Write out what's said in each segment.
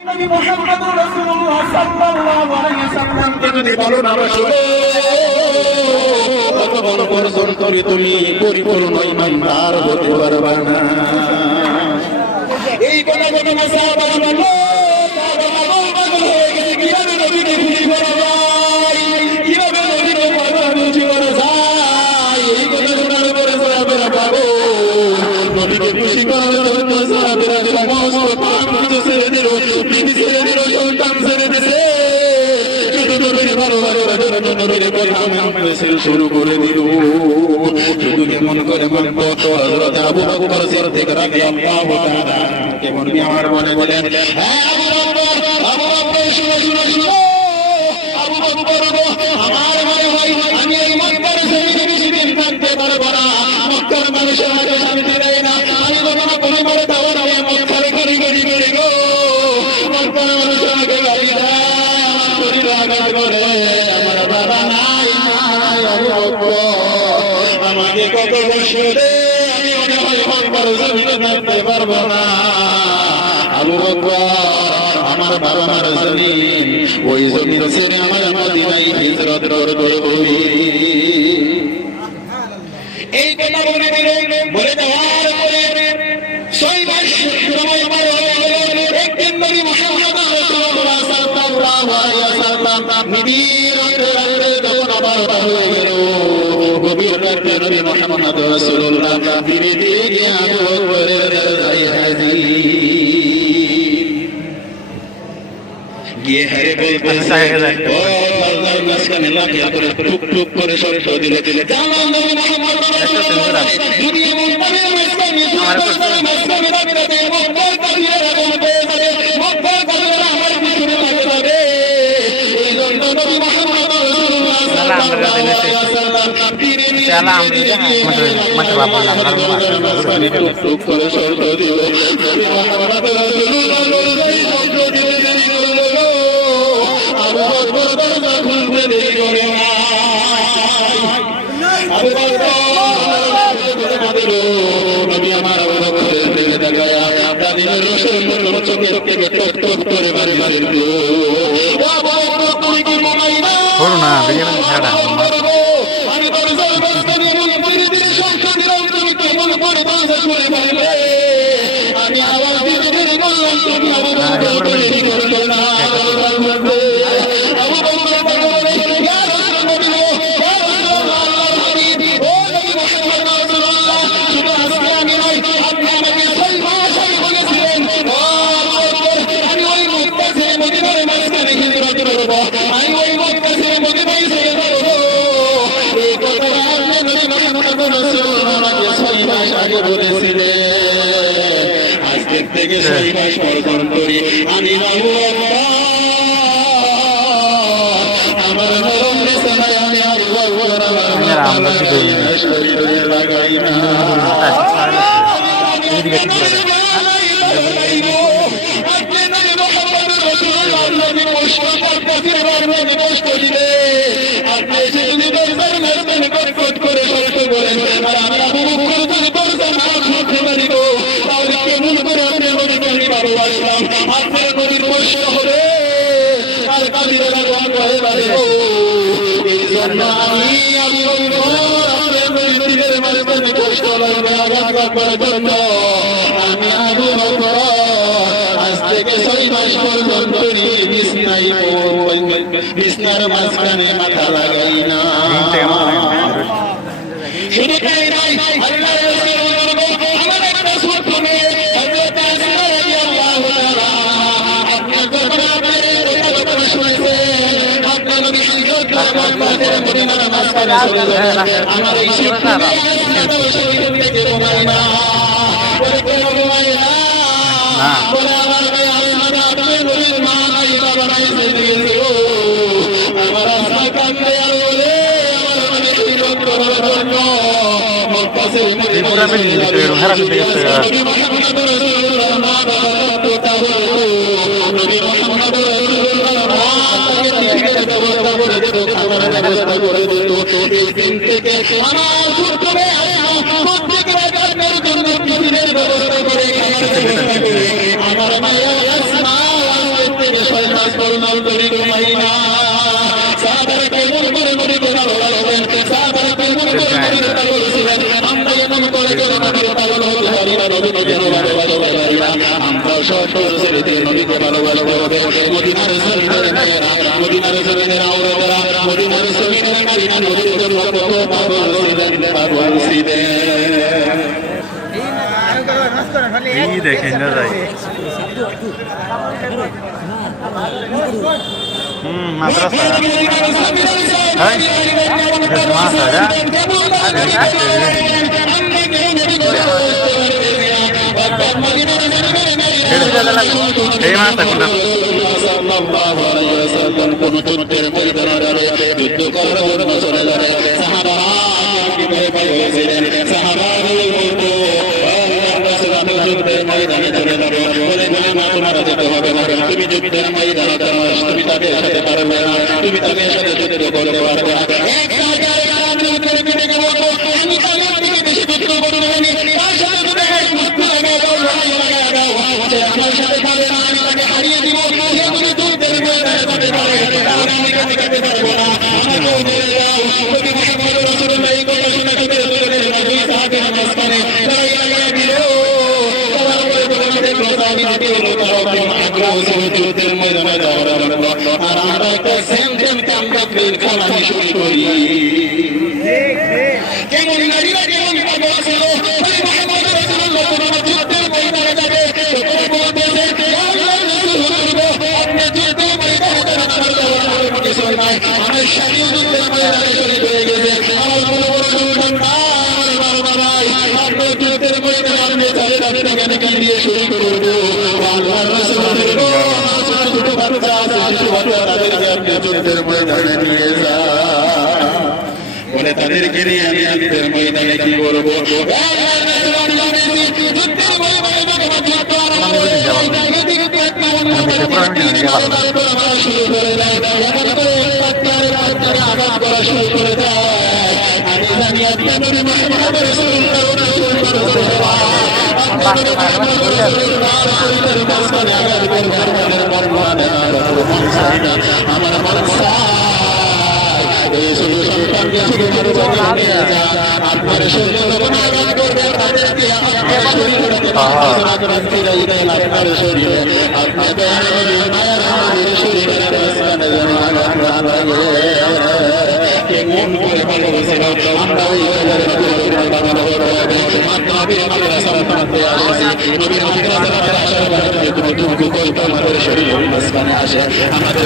নবী মুহাম্মদুর রাসূলুল্লাহ সাল্লাল্লাহু আলাইহি ওয়াসাল্লামকে যদি ভালো না বাসো, কত বড় পরিশ্রম করে তুমি পরিপূর্ণ ঈমানদার হতে পারবে না। এই কথা বলে মুসাহাবা বলল, পাগল হয়ে গেছে, কিভাবে নবীকে খুশি করা যায়, কিভাবে নবীকে খুশি করা যায়। এই কথা শোনার পরে সাহাবারা পাগল, নবীকে খুশি করার জন্য সাহাবারা সমস্ত পাপ কিছু ছেড়ে দিল, বিবি ছেড়ে দিল, সন্তান ছেড়ে দিছে, শুধু নবীর ভালোবাসার জন্য নবীর কথা মানতে শুরু করে দিল। শুধু কেমন করে মানব, হযরত আবু বকর সিদ্দিক রাদিয়াল্লাহু তাআলা কেমন আমার মনে বলেন, হ্যাঁ আবু বকর শুনো শুনো শুনো, আবু বকর আমার ভাই, আমি এই মক্কার জমিনে বেশি দিন থাকতে পারবো না। মক্কার মানুষের আমাকে শান্তি দেয় না, আমি কখনো কোনো বড় দেবো না। মক্কার করি করি করি গো, মক্কার মানুষ আমাকে গালি দেয়, আমার শরীর আঘাত করে, আমার বাবা নাই, আমাকে কত কষ্ট দেয়, আমি মনে হয় মক্কার জমিনে থাকতে পারবো না। আবু বকর আমার বাবা মার জমিন, ওই জমিন ছেড়ে আমার মদিনায় হিজরত করবে। এই কথা বলে বলে দেওয়ার পরে 6 মাস সময় আমার হয়ে গেল। একদিন নবী মুহাম্মদ রাসূলুল্লাহ সাল্লাল্লাহু আলাইহি ওয়াসাল্লাম নিবিড় রাতে যখন আবার হয়ে গেল, গভীর রাতে নবী মুহাম্মদ রাসূলুল্লাহ ধীরে ধীরে গিয়ে আবু বকরের দরজায় হাজির গিয়ে হারে বলতেছে, ও আল্লাহর মাঝখানে লাফিয়ে করে টুক টুক করে শরীর দিলে দিলে জানান নবী মুহাম্মদ রাসূলুল্লাহ নবী এমন ভাবে মাঝখানে মাঝখানে দাঁড়িয়ে এমন বলতে দিয়ে এমন বলতে মক্কার কাফেররা আমার পিছনে লাগবে। এই জন্য নবী মুহাম্মদ রাসূলুল্লাহ সাল্লাল্লাহু আলাইহি ওয়াসাল্লাম ধীরে ধীরে টুক টুক করে শরীর দিল। নবী মুহাম্মদ রাসূলুল্লাহ আবু বকর দরজা খুলতে দেরি করে না। আবু বকর নবী আমার আবু বকরের দিকে তাকায়া দাদির রসুল চোখে চোখে টক টক করে বাড়ি বাড়ি দিল। আবু বকর তুই কি ঘুমাই না? আমি দরজার মাঝখানে এমন ধীরে ধীরে সংখ্যা দিলাম, তুমি কেমন করে দরজা খুলে বললে? আমি আওয়াজ দিতে দেরি করলাম, তুমি আবু বকর দেরি করলে না। আজকের থেকে 6 মাস পর্যন্ত আমি আমার শরীরে লাগাই না। আমি আবু বকর আজ থেকে 6 মাস পর্যন্ত বিছনার মাঝখানে মাথা লাগাই না। শুধু তাই নয়, আল্লাহর রাসূল আমার একটা ছোট্ট মেয়ে হযরত আসমা রাদিয়াল্লাহু তাআলা আপনার দরবারে কথা শুনেছে, আপনার নবী হিজরত করে মদিনার মাঝখানে চলে যাবেন। আমার এই ছোট্ট মেয়ে আসমা শরীর থেকে ঘুমায় না, বলে কেন ঘুমায় না? বলে আমার মেয়ে আসমা আপনার নবীর মা নাই, বাবা নাই, চলে গেছে। আমার আসমা কান্দে আর বলে আমার নবী হিজরত করার জন্য ত্রিপুরা মিলিয়ে দিতে হারাতে গেছে। নবী মুহাম্মদ রাসূলুল্লাহ মা বাবা কথা বলো, নবী মুহাম্মদ রাসূলুল্লাহ মা তাকে টিকেটের ব্যবস্থা করে দিত, খাবারের ব্যবস্থা করে দিত। এই দিন থেকে আমার ছোট্ট মেয়ে প্রত্যেকের কাজের জন্য টিফিনের ব্যবস্থা করে, আমার মায়ের আসমা মাস পরিণাম করি ঘুমাই না সাহাবারা কেমন করে করে পাগল হলেন সাহাবারা কেমন করে করে পাগল ছিলেন আমরা এমন করে করে নবীর পাগল হতে পারি না নবীকে যেন ভালোবাসতে পারি না আমরা সব ছেড়ে দিয়ে নবীকে ভালোভাবে মদিনার জমিনের মেয়েরা মদিনার জমিনের আওরাতেরা মদিনার জমিনের নারীরা নবীর জন্য কত পাগল ছিলেন পাগল ছিলেন এই দেখেন না যাই মাদ্রাসা হ্যাঁ মাদ্রাসা এই মাছটা কোনটা সাল্লাল্লাহু আলাইহি ওয়াসাল্লাম কোন যুদ্ধের ময়দানে যুদ্ধ করার জন্য চলে যাবে সাহাবারা কিভাবে পাই হয়েছিলেন সাহাবারা বলতো যুদ্ধের ময়দানে চলে যাবে বলে বলে মা তোমার যেতে হবে না তুমি যুদ্ধের ময়দানে যাও তুমি তাকে সাথে পারবে না তুমি তাকে সাথে যুদ্ধ করতে পারবে না এক জায়গায় আমি উত্তরে পেটে গেল আমি তাদের দিকে বেশি যুদ্ধ করব না তার সাথে তুমি মুক্তি লাগাও লাগাও আমার সাথে পারবে না আমি তাকে হারিয়ে দিব সে তুমি যুদ্ধের ময়দানে যেতে পারে আমি তাকে যেতে পারবো না আমাকে বলে যাও তুমি মুহাম্মদ রাসূলুল্লাহ এই কথা শুনে তুমি চলে গেলে দুই সাহাবী নমস্কারে দাঁড়িয়ে দিল যুদ্ধের ময়দানে যাওয়ার আর আমরা একটা সেন্টেন্স আমরা বের করা শুরু করি কেমন নারীরা কেমন পাগল ছিল যুদ্ধের ময়দানে যাবে আমার স্বামী যুদ্ধের ময়দানে শরীর হয়ে গেছে আমার বড় বড় যুদ্ধের ময়দানে আমি তাহলে তাদের এখানে কি দিয়ে শুরু করবো যুদ্ধের ময়দানে নিয়ে যা বলে তাদেরকে নিয়ে আমি যুদ্ধের ময়দানে কি করবো শুরু করে দেয় আমি জানি আপনাদের আপনার শরীর কেমন করে ভালোবাসেন আমরা ওই আমাদের শরীর মাঝখানে আসে আমাদের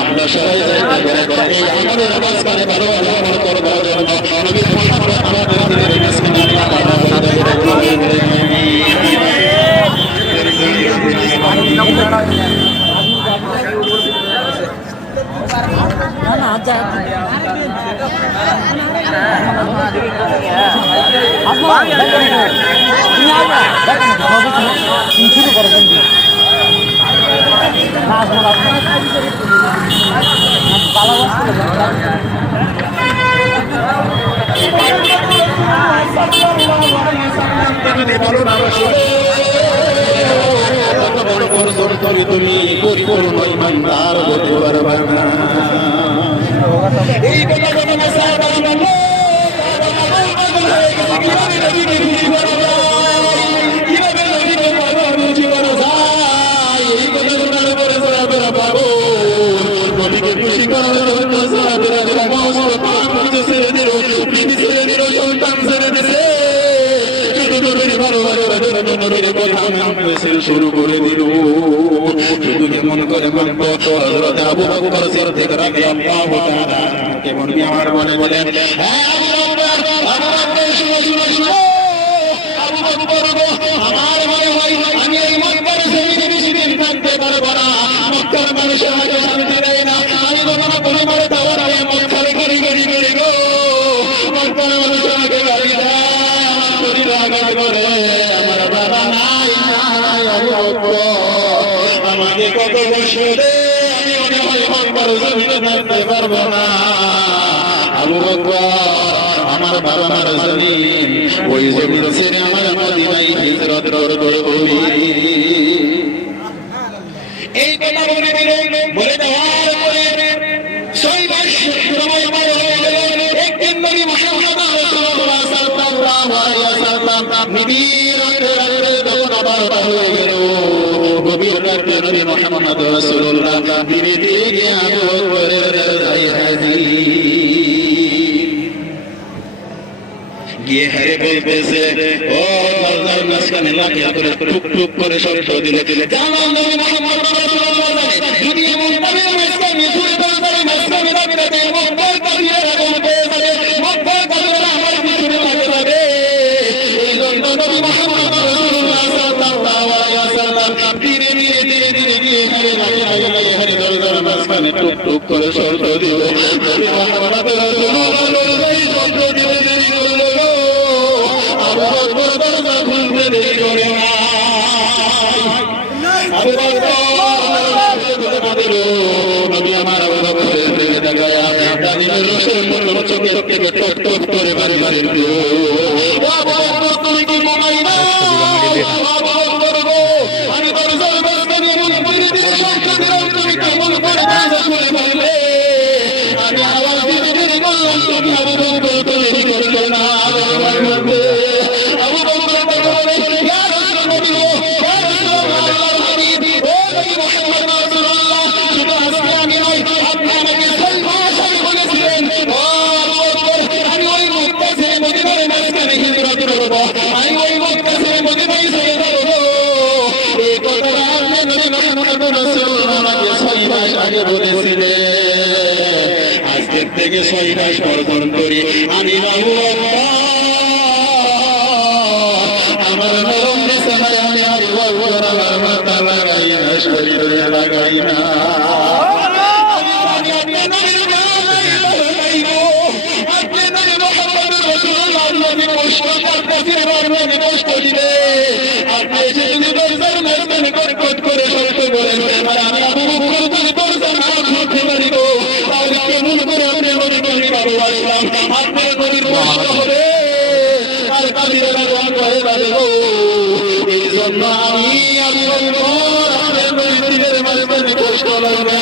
আমরা সবাই আমাদের মাঝখানে ভালো করবার জন্য শুরু করবেন তুমি পরিপূর্ণ ইমানদার হতে পারবে না এই কথা শুরু করে দিল শুধু কেমন করে মানব আবু বকর সিদ্দিক রাদিয়াল্লাহু তাআলা কেমন কি আমার বলে বলেন হ্যাঁ আমার মনে হয় আমি এই মক্কার জমিনে বেশি দিন থাকতে পারবো না মক্কার মানুষের আগে শান্তি দেয় না আমি কখনো কোনো করে যাবো না মক্কার ঘড়ি ঘড়ি ঘড়ি গো মক্কার মানুষের আগে গাড়ি দেয় আমার শরীর আঘাত করে আমার বাবা নাই আমাকে কত বসে দে আমি মনে হয় মক্কার জমিনে থাকতে পারবো না আবু বকর আমার বাবা মার জমিন, ওই জমিন ছেড়ে আমার মদিনায় হিজরত করবি। এই কথা বলে দিলেন, বলে দেওয়ার পরে সময় হয়ে গেল। একদিন নবী মুহাম্মদ রাসূলুল্লাহ সাল্লাল্লাহু আলাইহি ওয়াসাল্লাম নিবিড় রাতে যখন আবার হয়ে গেল, গভীর রাতে নবী মুহাম্মদ রাসূলুল্লাহ ধীরে ধীরে গিয়ে আবু বকরের দরজায় হাজির। গিয়ে হারে বলতেছে, ও দরজার মাঝখানে লাঠি করে টুক টুক করে শব্দ দিলে জানান নবী মুহাম্মদ রাসূলুল্লাহ যদি এমন ভাবে মাঝখানে ছুঁড়ে দরজার মাঝখানে দাঁড়িয়ে এমন বল কাটিয়ে এরকম পেয়ে যাবে, মক্কার কাফেররা আমার পিছনে লাগবে। এই জন্য নবী মুহাম্মদ রাসূলুল্লাহ সাল্লাল্লাহু আলাইহি ওয়াসাল্লাম ধীরে ধীরে গিয়ে হারে দরজার মাঝখানে টুক টুক করে শব্দ দিল। নবী মুহাম্মদ রাসূলুল্লাহ দরজায় শব্দ দিলে দেরি করল, আবু বকর দরজা খুলতে দেরি করে না। আবু বকর নবী আমার আবু বকরের দিকে তাকায়া দাঁড়িয়ে রসের মতো চোখে থেকে টপ টপ করে বাড়ি বাড়ি দিল। আবু বকর তুমি কি ঘুমাই না? আমি দরজার মাঝখানে এমন ধীরে ধীরে শব্দ দিলাম, তুমি কেমন করে দরজা খুলে ফেললে? আমি আওয়াজ দিতে দেরি করলাম, তুমি আবু বকর তৈরি করলে না। আবু বকর বলে ইয়া রাসূলুল্লাহ, ইয়া রাসূলুল্লাহ, ও নবী মুহাম্মদ রাসূলুল্লাহ, শুধু আজকে আমি নয়, আপনি আমাকে 6 মাস আগে বলেছিলেন, ও আবু বকর, আমি ওই মক্কা ছেড়ে মদিনার মাঝখানে হিজরত করব, আমি ওই মক্কা ছেড়ে মদিনায় চলে যাব। এই কথাটা আপনি নবী মুহাম্মদ রাসূলুল্লাহ আমাকে 6 মাস আগে বলেছিলেন। আজকের থেকে 6 মাস পর্যন্ত আমি আবু বকর আমার নরম বিছানায় আমি আবু বকর আমার মাথা লাগাই না, শরীরে লাগাই না। এই জন্য আমি কষ্ট লাগবে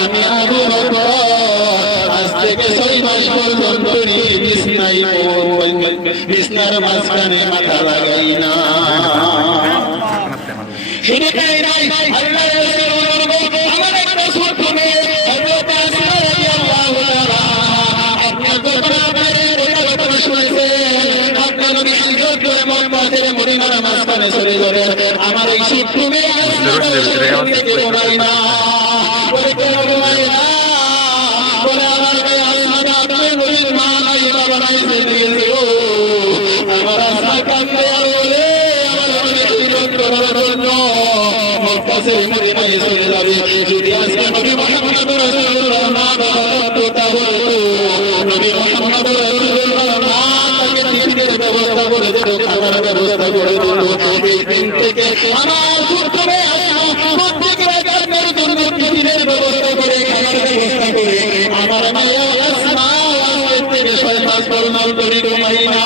আমি আবু বকর আজ থেকে 6 মাস পর্যন্ত বিছনার মাঝখানে মাথা লাগাই না। শুধু তাই নাই, আল্লাহ রাসূলের আমার একটা ছোট্ট মেয়ে হযরত আসমা রাদিয়াল্লাহু তাআলা, আপনার কথা শুনেছেন, আপনার নবী হিজরত করে মক্কা থেকে মদিনার মাঝখানে চলে গেলেন। আমার এই ছোট্ট মেয়ে আসমা ঘুমাই না, বলে কেন ঘুমাই না? বলে আমার মেয়ে আসমা আপনার নবীর মা নাই, বাবা নাই, চলে গেছে। আমার আসমা কান্দে আর বলে আমার নবী হিজরত করার জন্য মক্কা ছেড়ে মদিনায় চলে যাবে। যদি আজকে নবী মুহাম্মদ রাসূলুল্লাহ না বলতো, তাহলে নবী মুহাম্মদ রাসূলুল্লাহ না তাকে রিজিকের ব্যবস্থা করে দিত, খাবার ব্যবস্থা করে দিত। এই দিন থেকে আমার ছোট্ট মেয়ে আসমা প্রত্যেক রাতের জন্য টিফিনের ব্যবস্থা করে, খাবার ব্যবস্থা করে আমার মেয়ে আসমা আজকের থেকে 6 মাস পর্যন্ত ঘুমাই না।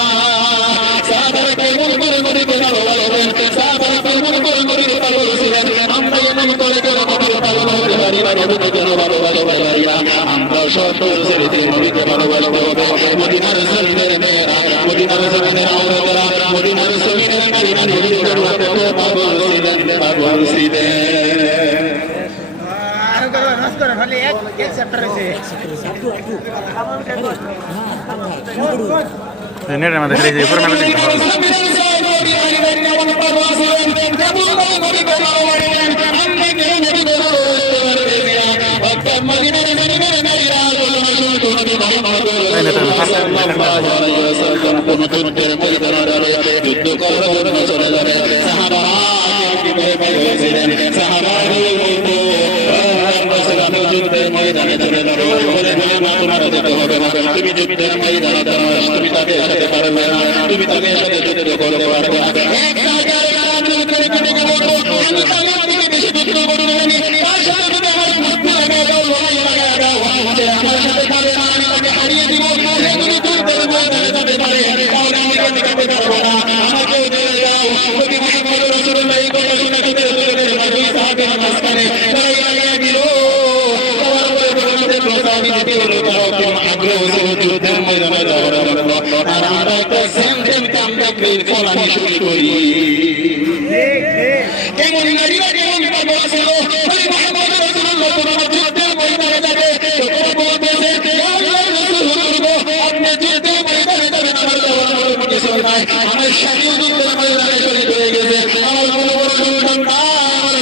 সাহাবারা কেমন করে নবীকে ভালোবাসেন, সাহাবারা কেমন করে নবীকে ভালোবাসেন, আমরা এমন করে কেন নবীকে ভালোবাসতে পারি না? নবীকে কেন ভালোবাসতে পারি না? আমরা সব চরিত্রে নবীকে ভালোবাসতে হবে। মদিনার জমিনের মেয়েরা, মদিনার জমিনের আওলাদরা, মদিনার জমিনের নারীরা নবীকে ভালোবাসতে পাগল ছিলেন, পাগল ছিলেন। নেটের মধ্যে খেলে উপর মেলা দেখতে হবে। তুমি যুদ্ধের ময়দানে দাঁড়াও, তুমি তাকে সাথে পারবে না, তুমি তাকে সাথে যুদ্ধ করতে পারবে না। বেশি যুদ্ধ করবে, তার সাথে যদি আমার বুদ্ধি লাগাই দাও, লড়াই লাগাই দাও, যে আমার সাথে পারে না আমি তাকে হারিয়ে দিব এগুলো যুদ্ধের ময়দানে যেতে পারে তাহলে আমি কেন যেতে পারবো না আমাকে জেলে যাও নবী মুহাম্মদ রাসূলুল্লাহ এই কথা শুনে দুই সাহাবীর মাঝখানে লড়াই লাগিয়ে দিল তার পরে বলতে প্রস্তাব দিতে হলো তাও কি আগ্রহ যুদ্ধের ময়দানে যাওয়ার জন্য আর আমরা একটা সেম কামব্যাকের ফল আমি শুরু করি কেমন নারীরা কেমন পাগল ছিল নবী মুহাম্মদ রাসূলুল্লাহ তোমার যুদ্ধের ময়দানে যাবে তোমরা বলতেছে ইয়া আল্লাহর রাসূল আপনি যুদ্ধের ময়দানে যাবেন আমার যাওয়ার কোনো কিছু নাই আমার স্বামী যুদ্ধের ময়দানে শহীদ হয়ে গেছে আমার বড় বড় সন্তান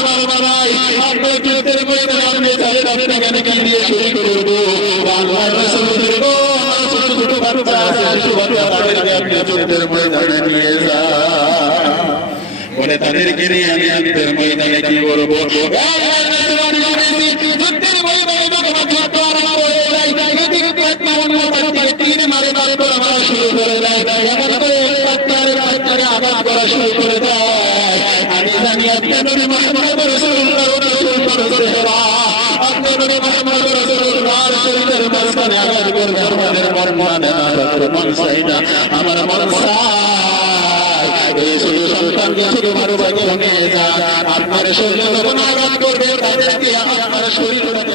আমার বাবা ভাই আপনি যুদ্ধের ময়দানে আপনি যাবেন আপনি কেন কি দিয়ে শহীদ করবো আল্লাহর রাসূল বলবো আমার ছোট ছোট বাচ্চা আছে আর ছোট তাদেরকে আপনি যুদ্ধের ময়দানে নিয়ে যান বলে তাদেরকে নিয়ে আমি যুদ্ধের ময়দানে কি করবো যুদ্ধের ময়দানে যখন যুদ্ধ আরম্ভ হয়ে যায় তিন মারে মারে করে মারা শুরু করে দেয় এমন করে পাত্তারে আঘাত করা শুরু করে দেয় আমি জানি আপনি নবী মুহাম্মদ রাসূলুল্লাহ আপনি নবী মুহাম্মদ রাসূলুল্লাহর শরীরের মাঝখানে আঘাত করবে আমাদের মন চাই না আমার মন চাই এই শুধু সন্তানকে শুধু মারো ভাইকে নিয়ে যান আপনার শরীরে যখন আঘাত করবে তাদেরকে আপনার শরীরটাকে